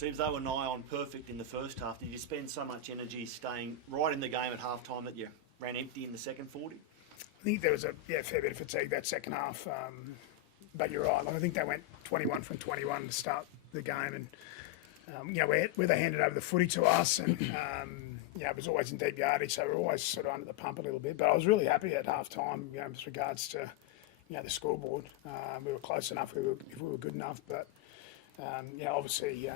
Seems they were nigh on perfect in the first half. Did you spend so much energy staying right in the game at half time that you ran empty in the second 40? I think there was a fair bit of fatigue that second half. But you're right. Like, I think they went 21 from 21 to start the game, and where they handed over the footy to us, and it was always in deep yardage, so we were always sort of under the pump a little bit. But I was really happy at half time, with regards to the scoreboard. We were close enough if we were good enough, but obviously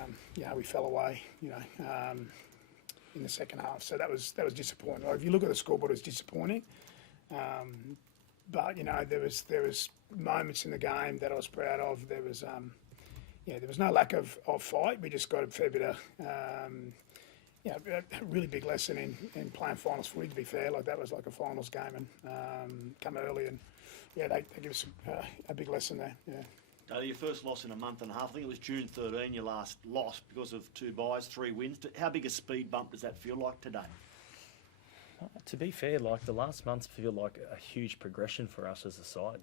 we fell away in the second half, so that was disappointing. Like, if you look at the scoreboard, it was disappointing. But there was moments in the game that I was proud of. There was there was no lack of fight. We just got a fair bit of a really big lesson in playing finals footy. To be fair, like, that was like a finals game, and come early, and they give us a big lesson there. Yeah. Daly, your first loss in a month and a half. I think it was June 13. Your last loss because of 2 byes, 3 wins. How big a speed bump does that feel like today? To be fair, like, the last months feel like a huge progression for us as a side.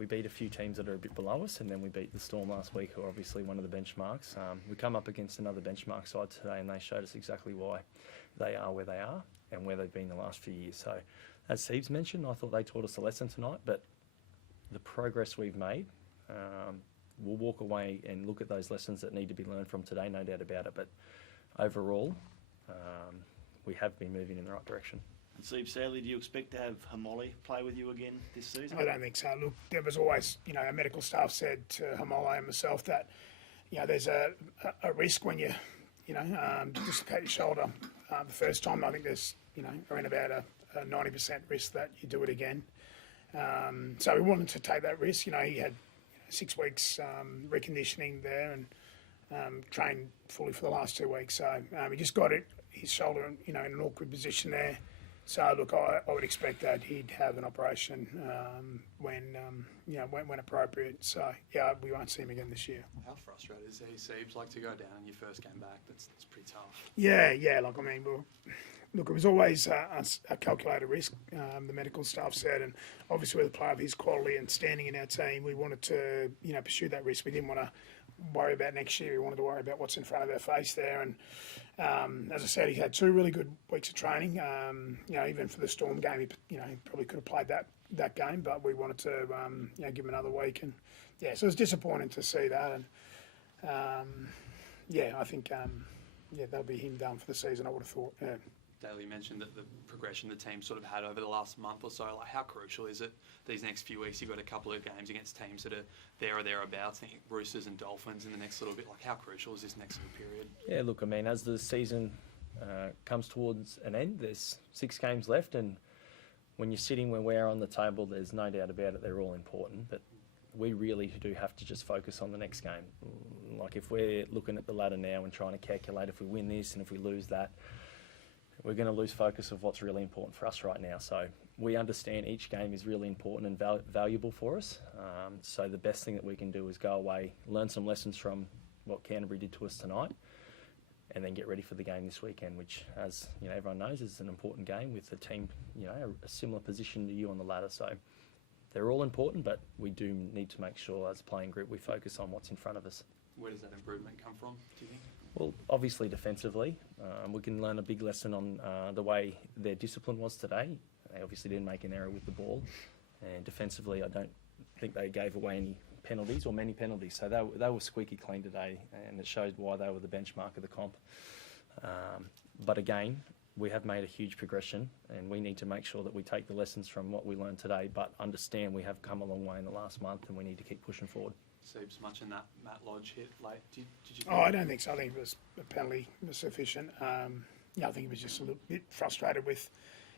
We beat a few teams that are a bit below us, and then we beat the Storm last week, who are obviously one of the benchmarks. We come up against another benchmark side today, and they showed us exactly why they are where they are and where they've been the last few years. So, as Seibs mentioned, I thought they taught us a lesson tonight, but the progress we've made, we'll walk away and look at those lessons that need to be learned from today, no doubt about it. But overall, we have been moving in the right direction. And Steve, sadly, do you expect to have Hamoli play with you again this season? I don't think so. Look, there was always, our medical staff said to Hamoli and myself that, there's a risk when you, dislocate your shoulder the first time. I think there's, around about a 90% risk that you do it again. So we wanted to take that risk. He had 6 weeks reconditioning there and trained fully for the last 2 weeks. So he just got his shoulder, in an awkward position there. So look, I would expect that he'd have an operation when appropriate. So we won't see him again this year. How frustrated is he, Seibs? Like, to go down in your first game back, that's pretty tough. Yeah. Look, it was always a calculated risk, the medical staff said, and obviously with a player of his quality and standing in our team, we wanted to, pursue that risk. We didn't want to worry about next year. We wanted to worry about what's in front of our face there. And as I said, he had 2 really good weeks of training. Even for the Storm game, he probably could have played that game, but we wanted to, give him another week. And so it was disappointing to see that. And I think that'll be him done for the season, I would have thought. Yeah. Daly mentioned that the progression the team sort of had over the last month or so. Like, how crucial is it these next few weeks? You've got a couple of games against teams that are there or thereabouts. I think Roosters and Dolphins in the next little bit. Like, how crucial is this next little period? Yeah, look, I mean, as the season comes towards an end, there's 6 games left, and when you're sitting where we're on the table, there's no doubt about it, they're all important. But we really do have to just focus on the next game. Like, if we're looking at the ladder now and trying to calculate if we win this and if we lose that, we're going to lose focus of what's really important for us right now. So we understand each game is really important and valuable for us. So the best thing that we can do is go away, learn some lessons from what Canterbury did to us tonight, and then get ready for the game this weekend, which, as everyone knows, is an important game with a team, a similar position to you on the ladder. So they're all important, but we do need to make sure as a playing group we focus on what's in front of us. Where does that improvement come from, do you think? Well, obviously defensively. We can learn a big lesson on the way their discipline was today. They obviously didn't make an error with the ball. And defensively, I don't think they gave away any penalties or many penalties. So they were squeaky clean today, and it showed why they were the benchmark of the comp. But again, we have made a huge progression, and we need to make sure that we take the lessons from what we learned today, but understand we have come a long way in the last month, and we need to keep pushing forward. Seibs, much in that Matt Lodge hit late? Did you think I don't think so. I think it was a penalty was sufficient. I think he was just a little bit frustrated with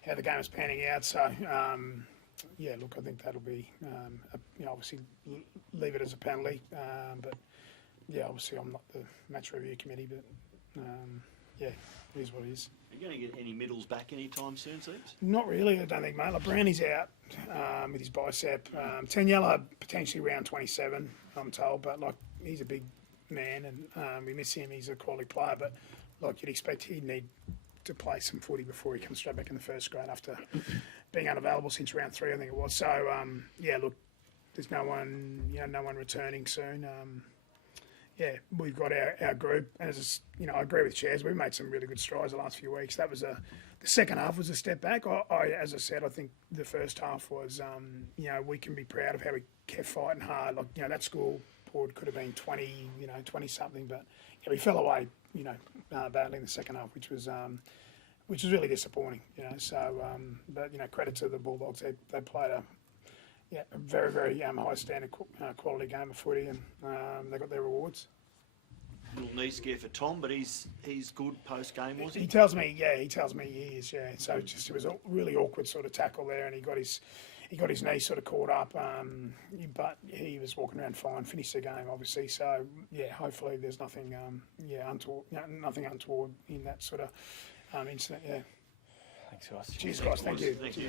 how the game was panning out. So, look, I think that'll be, obviously leave it as a penalty. But, obviously I'm not the match review committee, but, it is what it is. Are you going to get any middles back anytime soon, Seibs? Not really, I don't think, mate. Like, Brownie's out with his bicep. Taniela potentially round 27, I'm told, but he's a big man and we miss him. He's a quality player, but you'd expect he'd need to play some footy before he comes straight back in the first grade after being unavailable since round 3, I think it was. So, look, there's no one returning soon. we've got our group. As you know, I agree with Chaz. We've made some really good strides the last few weeks. That was the second half was a step back. As I said, I think the first half was, we can be proud of how we kept fighting hard. Like, that scoreboard could have been 20, 20 something, but we fell away, badly in the second half, which was really disappointing. So, but credit to the Bulldogs. They played a very, very high standard quality game of footy, and they got their rewards. Little knee scare for Tom, but he's good post game, was he? He tells me he is. Yeah. So it was a really awkward sort of tackle there, and he got his knee sort of caught up. But he was walking around fine, finished the game obviously. So hopefully there's nothing nothing untoward in that sort of incident. Yeah. Thanks, guys. Cheers, guys. Thank you. Thank you.